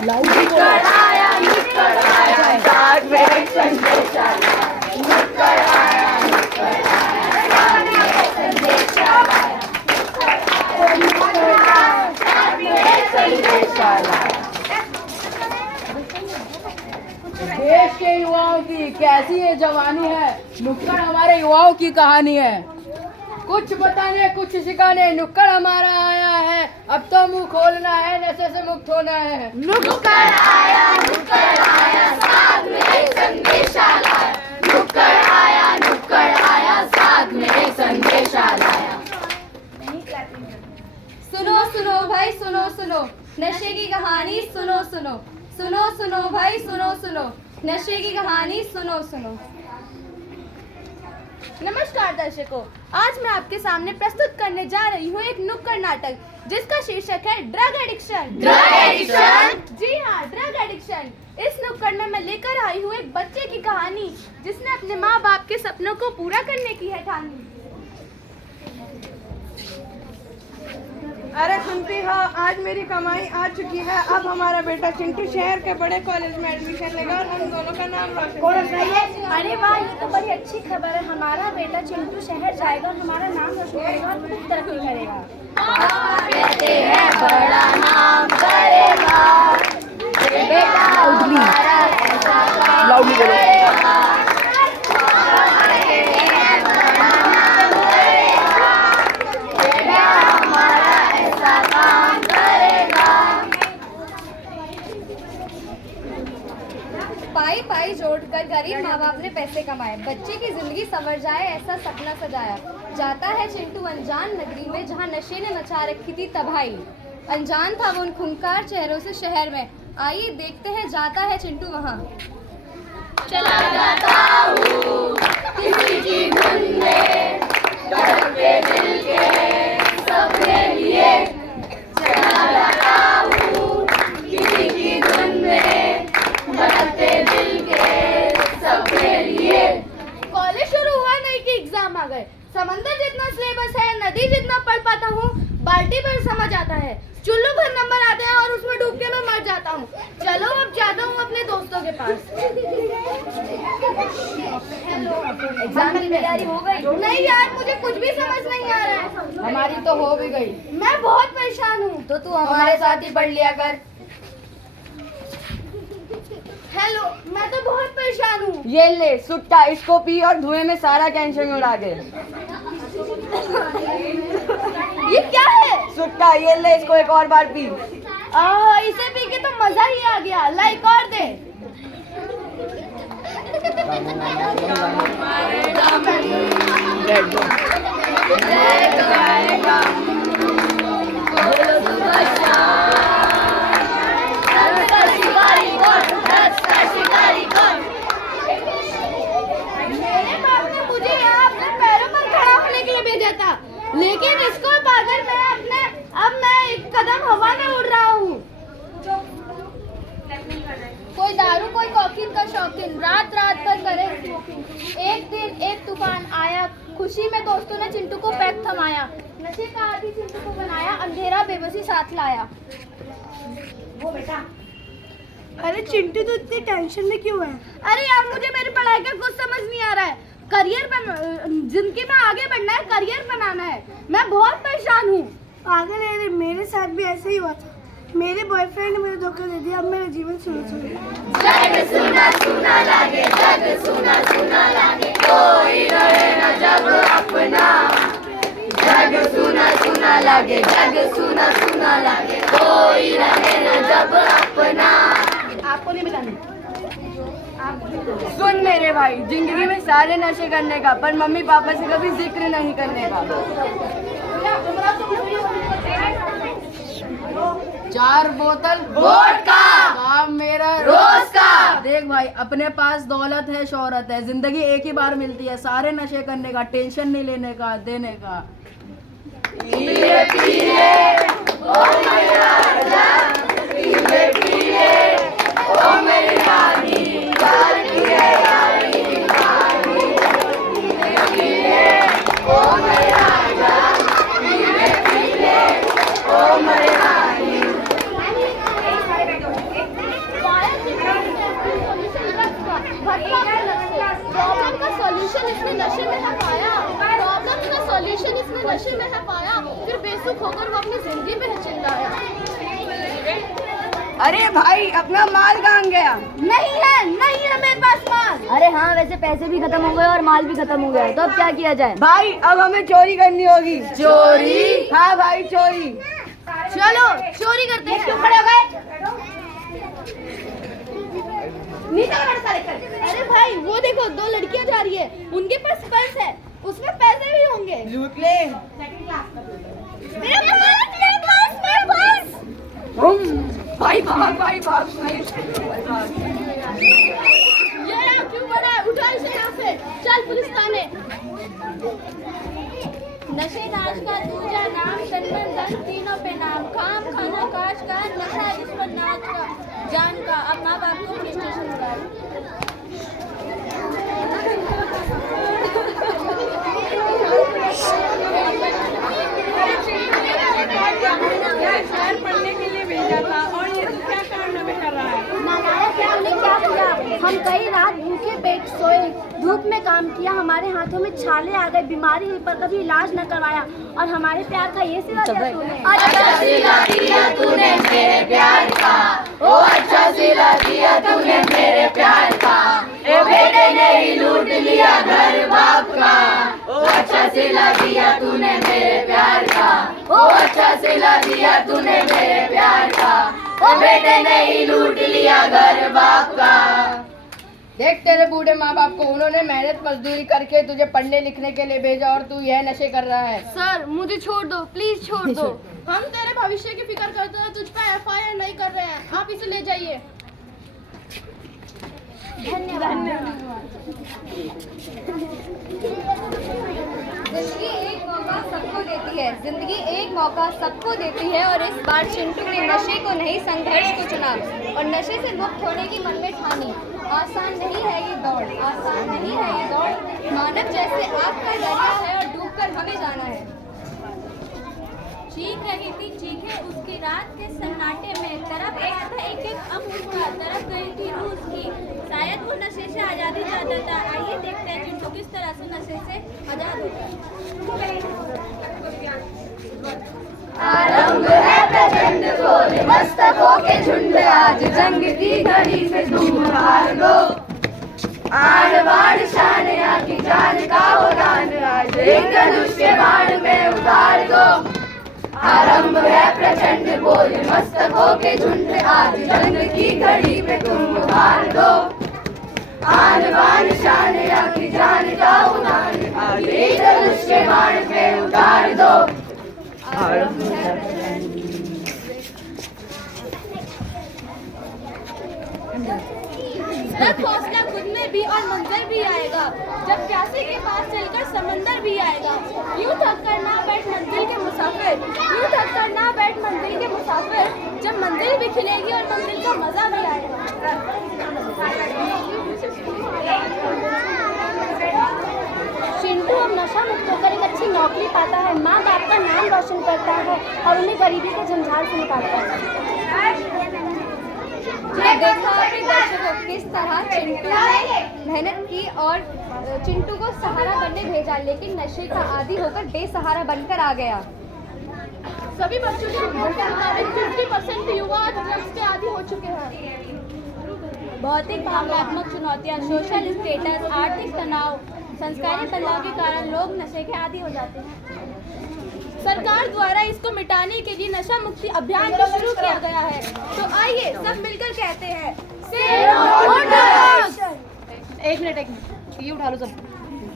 नुक्कड़ आया साथ में एक संदेश आया। नुक्कड़ आया साथ में एक संदेश आया। साथ में एक संदेश आया। देश के युवाओं की कैसी ये जवानी है, नुक्कड़ हमारे युवाओं की कहानी है। कुछ बताने कुछ सिखाने नुक्कड़ हमारा आया है, अब तो मुंह खोलना है, नशे से मुक्त होना है। नुक्कड़ आया साथ में एक संदेश लाया। नुक्कड़ आया साथ में एक संदेश लाया। सुनो सुनो भाई सुनो सुनो, नशे की कहानी सुनो सुनो। सुनो सुनो भाई सुनो सुनो, नशे की कहानी सुनो सुनो। नमस्कार दर्शकों, आज मैं आपके सामने प्रस्तुत करने जा रही हूँ एक नुक्कड़ नाटक जिसका शीर्षक है ड्रग एडिक्शन। Drug addiction? जी हाँ, ड्रग एडिक्शन। इस नुक्कड़ में मैं लेकर आई हूँ एक बच्चे की कहानी जिसने अपने माँ बाप के सपनों को पूरा करने की है ठानी। अरे सुनती हो, आज मेरी कमाई आ चुकी है। अब हमारा बेटा चिंटू शहर के बड़े कॉलेज में एडमिशन लेगा और हम दोनों का नाम रोशन करेगा। अरे वाह, ये तो बड़ी अच्छी खबर है। हमारा बेटा चिंटू शहर जाएगा और हमारा नाम रोशन करेगा और खूब तरक्की करेगा। कहते हैं बड़ा नाम करेगा बेटा हमारा, ऐसा काम करेगा। पाई पाई जोड़कर गरीब माँ बाप ने पैसे कमाए, बच्चे की जिंदगी संवर जाए ऐसा सपना सजाया। जाता है चिंटू अनजान नगरी में जहाँ नशे ने मचा रखी थी तबाही। अनजान था वो उन खूंखार चेहरों से शहर में। आइए देखते हैं जाता है चिंटू वहाँ। चला जाता हूँ किसी की धुन में, धड़कते दिल के सबके लिए। चला जाता हूँ किसी की धुन में, धड़कते दिल के सबके लिए। कॉलेज शुरू हुआ नहीं कि एग्जाम आ गए। समंदर जितना सिलेबस है, नदी जितना पढ़ पाता हूँ, बाल्टी भर समझ आता है। चुल्लू भर नंबर आते हैं और उसमें डूब के मैं मर जाता हूँ। चलो अब जाता हूँ अपने दोस्तों के पास। एग्जाम की तैयारी हो गई? नहीं यार, मुझे कुछ भी समझ नहीं आ रहा है। हमारी तो हो भी गई। मैं बहुत परेशान हूँ। तो तू हमारे साथ ही पढ़ लिया कर। हेलो, मैं तो बहुत परेशान हूँ। ये ले सुट्टा, इसको पी और धुएं में सारा टेंशन उड़ा दे। ये क्या है? सुट्टा, ये ले, इसको एक और बार पी। इसे पी के तो मजा ही आ गया। लाइक और दे। मेरे बाप ने मुझे यहाँ अपने पैरों पर खड़ा होने के लिए भेजा था, लेकिन इसको पाकर मैं एक कदम हवा में उड़ रहा हूँ। कोई दारू कोई कॉफीन का शौकीन, रात रात भर करे स्मोकिंग। एक दिन एक तूफान आया, खुशी में दोस्तों ने चिंटू को पैक थमाया। नशे का आदि चिंटू को बनाया, अंधेरा बेबसी साथ लाया। वो बेटा, अरे चिंटू तो इतनी टेंशन में क्यों है? अरे यार, मुझे मेरी पढ़ाई का कुछ समझ नहीं आ रहा है। जिंदगी में आगे बढ़ना है, करियर बनाना है। मैं बहुत परेशान हूँ। पागल है रे, मेरे साथ भी ऐसा ही हुआ था। मेरे बॉयफ्रेंड ने मुझे धोखा दे दिया। अब मेरा जीवन सुना जग सुना सुना लागे, जग सुना सुना लागे, कोई रहे न जब अपना। जग सुना सुना लागे, जग सुना सुना लागे, कोई रहे न जब अपना। आपको नहीं बताना। सुन मेरे भाई, जिंदगी में सारे नशे करने का, पर मम्मी पापा से कभी जिक्र नहीं करने का। 4 बोतल वोडका, काम मेरा रोज का। देख भाई, अपने पास दौलत है, शोहरत है, जिंदगी एक ही बार मिलती है। सारे नशे करने का, टेंशन नहीं लेने का, देने का। पीले पीले ओ मेरे राजा, पीले पीले ओ मेरी रानी, प्यार की है यारी, पीले पीले ओ मेरे राजा, पीले पीले ओ मेरी रानी। अरे भाई अपना माल कहाँ गया? नहीं है मेरे पास माल। अरे हाँ, वैसे पैसे भी खत्म हो गए और माल भी खत्म हो गया, तो अब क्या किया जाए? भाई अब हमें चोरी करनी होगी। चोरी? हाँ भाई चोरी। चलो चोरी करते हैं। क्यों खड़े हो गए? अरे भाई वो देखो, 2 लड़कियां जा रही है, उनके पास पर्स है, उसमें पैसे भी होंगे। लूट ले। मेरे पास। भाई भाग भाई भाग। ये क्यों बड़ा है? उठा इसे यहाँ से, चल पुलिस थाने। नशे नाच का दूजा नाम, तन धन तीनों पे नाम, काम खाना काज का, नशा इस पर नाच का जान का। अब माँ बाप को पुलिस स्टेशन बुला शहर पढ़ने के लिए भेजा था और ये क्या कारनामे कर रहा है? नालायक है, हमने क्या किया? हम कई रात भूखे पेट सोए, धूप में काम किया, हमारे हाथों में छाले आ गए, बीमारी हुई पर कभी इलाज न करवाया, और हमारे प्यार का ये सिला दिया तूने। अच्छा सिला दिया तूने मेरे प्यार का, ओ अच्छा सिला दिया तूने मेरे प्यार का, ओ बेटे ने ही लूट लिया घर बाप का, ओ अच्छा सिला दिया तूने मेरे प्यार का, ओ अच्छा सिला दिया तूने मेरे प्यार का, ओ बेटे ने ही लूट लिया घर बाप का। देख तेरे बूढ़े माँ बाप को, उन्होंने मेहनत मजदूरी करके तुझे पढ़ने लिखने के लिए भेजा और तू यह नशे कर रहा है। सर मुझे छोड़ दो, प्लीज छोड़ दो। हम तेरे भविष्य की फिक्र करते हैं, तुझ पर एफआईआर नहीं कर रहे हैं, आप इसे ले जाइए। जिंदगी एक मौका सबको देती है, जिंदगी एक मौका सबको देती है, और इस बार चिंटू ने नशे को नहीं संघर्ष को चुना और नशे से मुक्त होने की मन में ठानी। आसान नहीं है ये दौड़, आसान नहीं है ये दौड़, मानव जैसे आग का दरिया है और डूबकर हमें जाना है। चीख रही थी चीखे उसकी रात के सन्नाटे में, तरफ गया था एक एक अंग उसका, तरफ गई थी रूह उसकी, शायद वो नशे से आज़ादी चाहता था। आइए देखते हैं चिंटू किस तरह से नशे से आज़ाद होता है। आरंभ है प्रचंड घोर, मस्तकों के झुंड, आज जंग की घड़ी से तुम हार लो, आन बाण शान आकी जान का उड़ान, आज एक धनुष के बाण में उतार दो। आरंभ है प्रचंड बोल, मस्तकों के झुंड, आज जंग की घड़ी में तुम हार दो, आन बाण शान आकी जान का उड़ान, आज एक धनुष के बाण में उतार दो। रख हौसला खुद में भी और मंजर भी आएगा, जब प्यासे के पास चलकर समंदर भी आएगा। यूं थक कर ना बैठ मंजिल के मुसाफिर, यूं थक कर ना बैठ मंजिल के मुसाफिर, जब मंजिल भी खिलेगी और मंजिल का मजा भी आएगा। चिंटू अब नशा मुक्त होकर एक अच्छी नौकरी पाता है, माँ बाप का नाम रोशन करता है और उन्हें गरीबी के जंजाल से निकालता है। देखा आपने दर्शकों किस तरह चिंटू ने मेहनत की और चिंटू को सहारा बनने भेजा, लेकिन नशे का आदी होकर बेसहारा बनकर आ गया। सभी बच्चों के रिपोर्ट के मुताबिक 50% युवा ड्रग्स के आदी हो चुके हैं। भौतिक भावनात्मक चुनौतियां, सोशल स्टेटस, आर्थिक तनाव, संस्कारी बदलाव के कारण लोग नशे के आदी हो जाते हैं। सरकार द्वारा इसको मिटाने के लिए नशा मुक्ति अभियान भी शुरू किया गया है, तो आइए सब मिलकर कहते हैं, एक मिनट ये उठा लो सब।